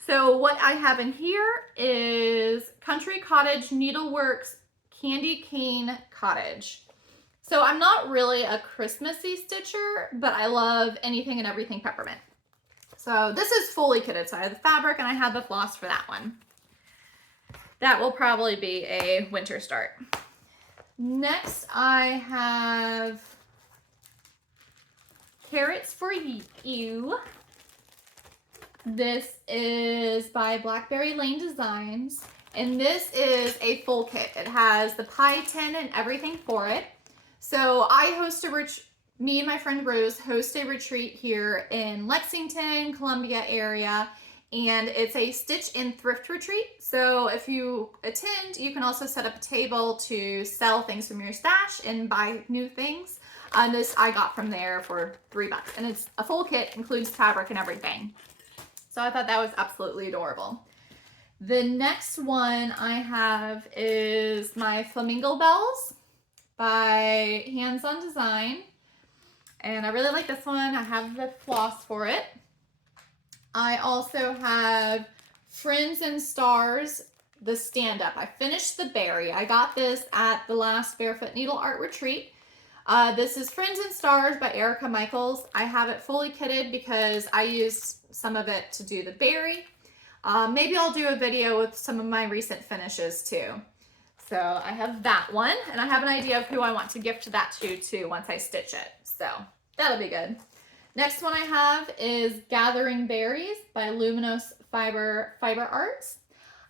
So what I have in here is Country Cottage Needleworks Candy Cane Cottage. So I'm not really a Christmassy stitcher, but I love anything and everything peppermint. So this is fully kitted. So I have the fabric and I have the floss for that one. That will probably be a winter start. Next I have Carrots for You. This is by Blackberry Lane Designs. And this is a full kit. It has the pie tin and everything for it. So me and my friend Rose host a retreat here in Lexington, Columbia area, and it's a stitch and thrift retreat. So if you attend, you can also set up a table to sell things from your stash and buy new things. This I got from there for $3, and it's a full kit, includes fabric and everything. So I thought that was absolutely adorable. The next one I have is my Flamingo Bells by Hands On Design. And I really like this one. I have the floss for it. I also have Friends and Stars, the stand-up. I finished the berry. I got this at the last Barefoot Needle Art Retreat. This is Friends and Stars by Erica Michaels. I have it fully kitted because I used some of it to do the berry. Maybe I'll do a video with some of my recent finishes too. So I have that one, and I have an idea of who I want to gift that to too once I stitch it. So that'll be good. Next one I have is Gathering Berries by Luminous Fiber Arts.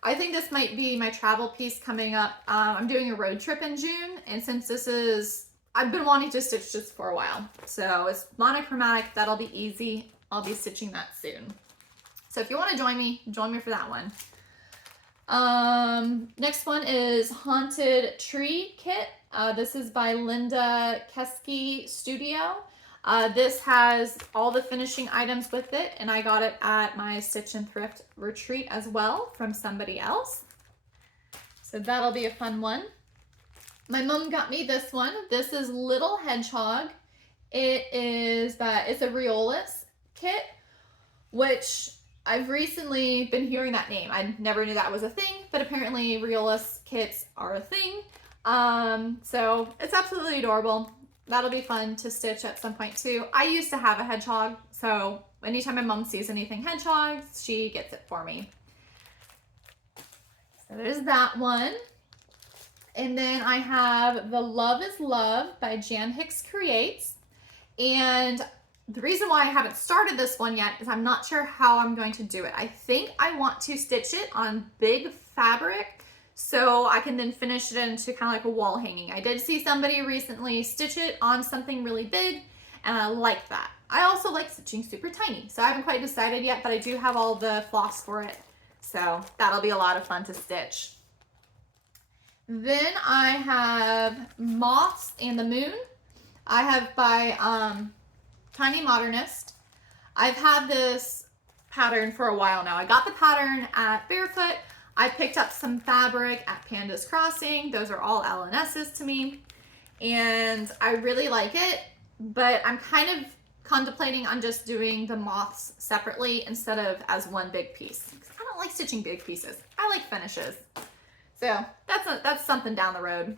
I think this might be my travel piece coming up. I'm doing a road trip in June, and since this is, I've been wanting to stitch this for a while. So it's monochromatic, that'll be easy. I'll be stitching that soon. So if you want to join me for that one. Next one is Haunted Tree Kit. This is by Linda Keski Studio. This has all the finishing items with it, and I got it at my Stitch and Thrift retreat as well from somebody else. So that'll be a fun one. My mom got me this one. This is Little Hedgehog. It's a Riolis kit, which I've recently been hearing that name. I never knew that was a thing, but apparently Riolis kits are a thing. So it's absolutely adorable. That'll be fun to stitch at some point too. I used to have a hedgehog, so anytime my mom sees anything hedgehogs, she gets it for me. So there's that one. And then I have The Love is Love by Jan Hicks Creates. And the reason why I haven't started this one yet is I'm not sure how I'm going to do it. I think I want to stitch it on big fabric so I can then finish it into kind of like a wall hanging. I did see somebody recently stitch it on something really big, and I like that. I also like stitching super tiny, so I haven't quite decided yet, but I do have all the floss for it. So that'll be a lot of fun to stitch. Then I have Moths and the Moon. I have by Tiny Modernist. I've had this pattern for a while now. I got the pattern at Barefoot. I picked up some fabric at Pandas Crossing. Those are all LNSs to me. And I really like it, but I'm kind of contemplating on just doing the moths separately instead of as one big piece. I don't like stitching big pieces. I like finishes. So that's something down the road.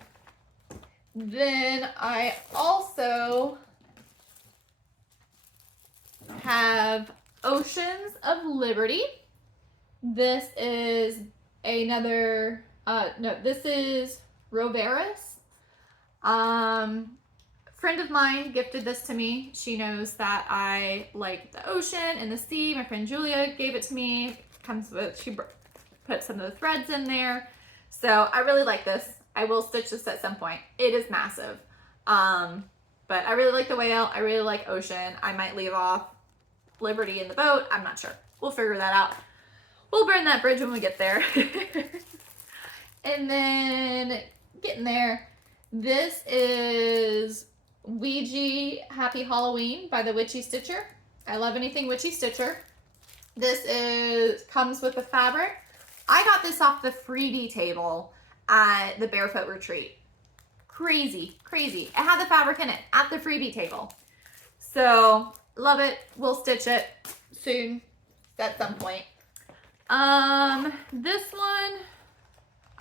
Then I also have Oceans of Liberty. This is another, this is Roveris. Friend of mine gifted this to me. She knows that I like the ocean and the sea. My friend Julia gave it to me. She put some of the threads in there. So I really like this. I will stitch this at some point. It is massive. But I really like the whale. I really like ocean. I might leave off Liberty in the boat. I'm not sure. We'll figure that out. We'll burn that bridge when we get there. And then getting there, this is Ouija Happy Halloween by the Witchy Stitcher. I love anything Witchy Stitcher. This comes with the fabric. I got this off the freebie table at the Barefoot Retreat. Crazy, crazy. It had the fabric in it at the freebie table. So love it. We'll stitch it soon at some point. This one,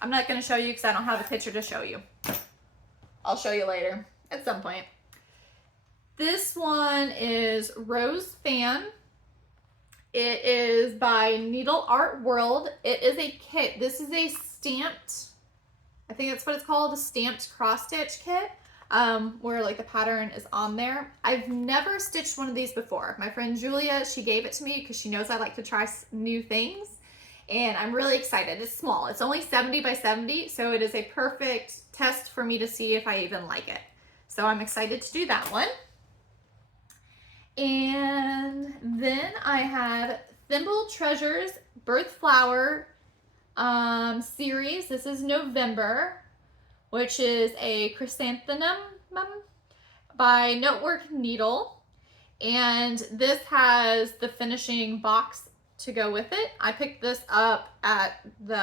I'm not going to show you because I don't have a picture to show you. I'll show you later at some point. This one is Rose Fan. It is by Needle Art World. It is a kit. This is a stamped, I think that's what it's called, a stamped cross stitch kit, where like the pattern is on there. I've never stitched one of these before. My friend Julia, she gave it to me because she knows I like to try new things, and I'm really excited. It's small. It's only 70 by 70, so it is a perfect test for me to see if I even like it. So I'm excited to do that one. And then I have Thimble Treasures Birth Flower series. This is November, which is a chrysanthemum by Notework Needle. And this has the finishing box to go with it. I picked this up at the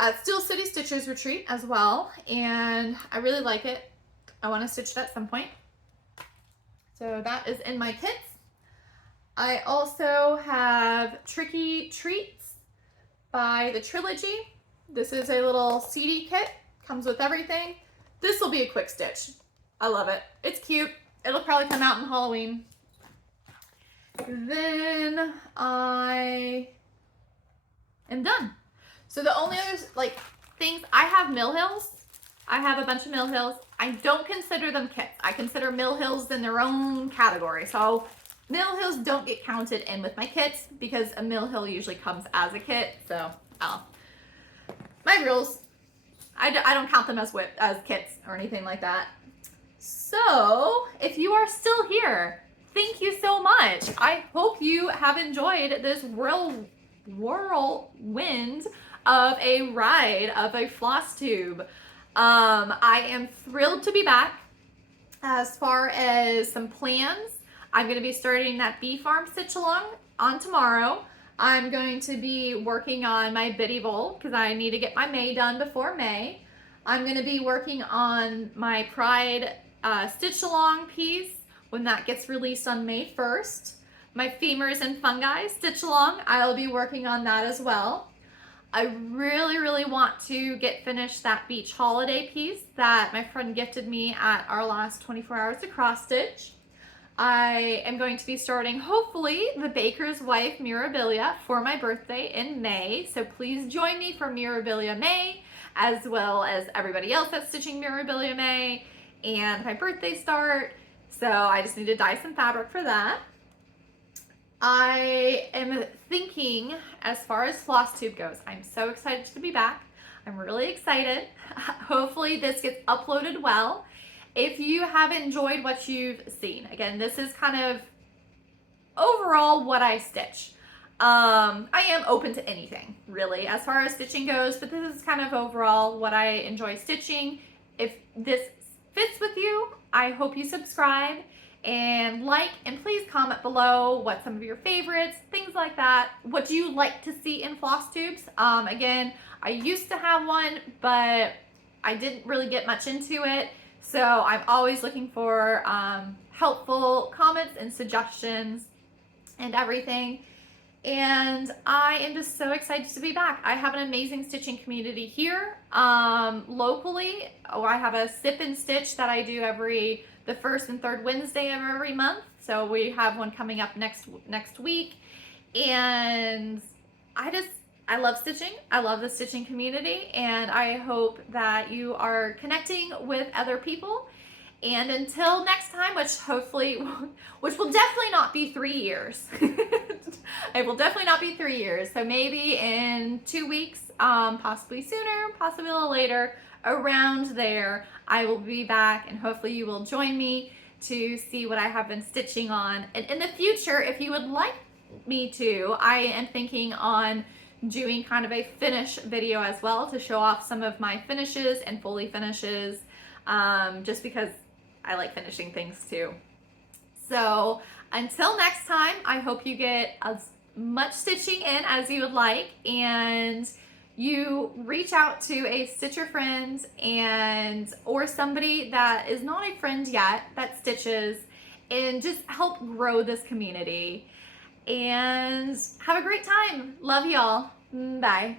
at Steel City Stitches Retreat as well, and I really like it. I want to stitch it at some point. So that is in my kits. I also have Tricky Treats by the Trilogy. This is a little CD kit, comes with everything. This will be a quick stitch. I love it. It's cute. It'll probably come out in Halloween. Then I am done. So the only other things, I have Mill Hills. I have a bunch of Mill Hills. I don't consider them kits. I consider Mill Hills in their own category. So Mill Hills don't get counted in with my kits because a Mill Hill usually comes as a kit. So my rules. I don't count them as WIP, as kits or anything like that. So if you are still here, thank you so much. I hope you have enjoyed this whirlwind of a ride of a floss tube. I am thrilled to be back. As far as some plans, I'm going to be starting that bee farm stitch along on tomorrow. I'm going to be working on my Biddy Bowl because I need to get my May done before May. I'm going to be working on my Pride stitch along piece when that gets released on May 1st. My Femurs and Fungi stitch along, I'll be working on that as well. I really want to get finished that beach holiday piece that my friend gifted me at our last 24 hours of cross stitch. I am going to be starting, hopefully, the Baker's Wife Mirabilia for my birthday in May. So please join me for Mirabilia May, as well as everybody else that's stitching Mirabilia May and my birthday start. So I just need to dye some fabric for that. I am thinking, as far as Flosstube goes, I'm so excited to be back. I'm really excited. Hopefully this gets uploaded well. If you have enjoyed what you've seen, again, this is kind of overall what I stitch. I am open to anything, really, as far as stitching goes, but this is kind of overall what I enjoy stitching. If this fits with you, I hope you subscribe and like, and please comment below what some of your favorites, things like that. What do you like to see in floss tubes? Again, I used to have one, but I didn't really get much into it. So I'm always looking for helpful comments and suggestions and everything. And I am just so excited to be back. I have an amazing stitching community here locally. I have a sip and stitch that I do the first and third Wednesday of every month. So we have one coming up next week. And I love stitching. I love the stitching community, and I hope that you are connecting with other people. And until next time, which will definitely not be 3 years. It will definitely not be 3 years. So maybe in 2 weeks, possibly sooner, possibly a little later, around there, I will be back, and hopefully you will join me to see what I have been stitching on. And in the future, if you would like me to, I am thinking on doing kind of a finish video as well to show off some of my finishes and fully finishes, just because I like finishing things too. So until next time, I hope you get as much stitching in as you would like, and you reach out to a stitcher friend or somebody that is not a friend yet that stitches, and just help grow this community. and have a great time. Love y'all. Bye.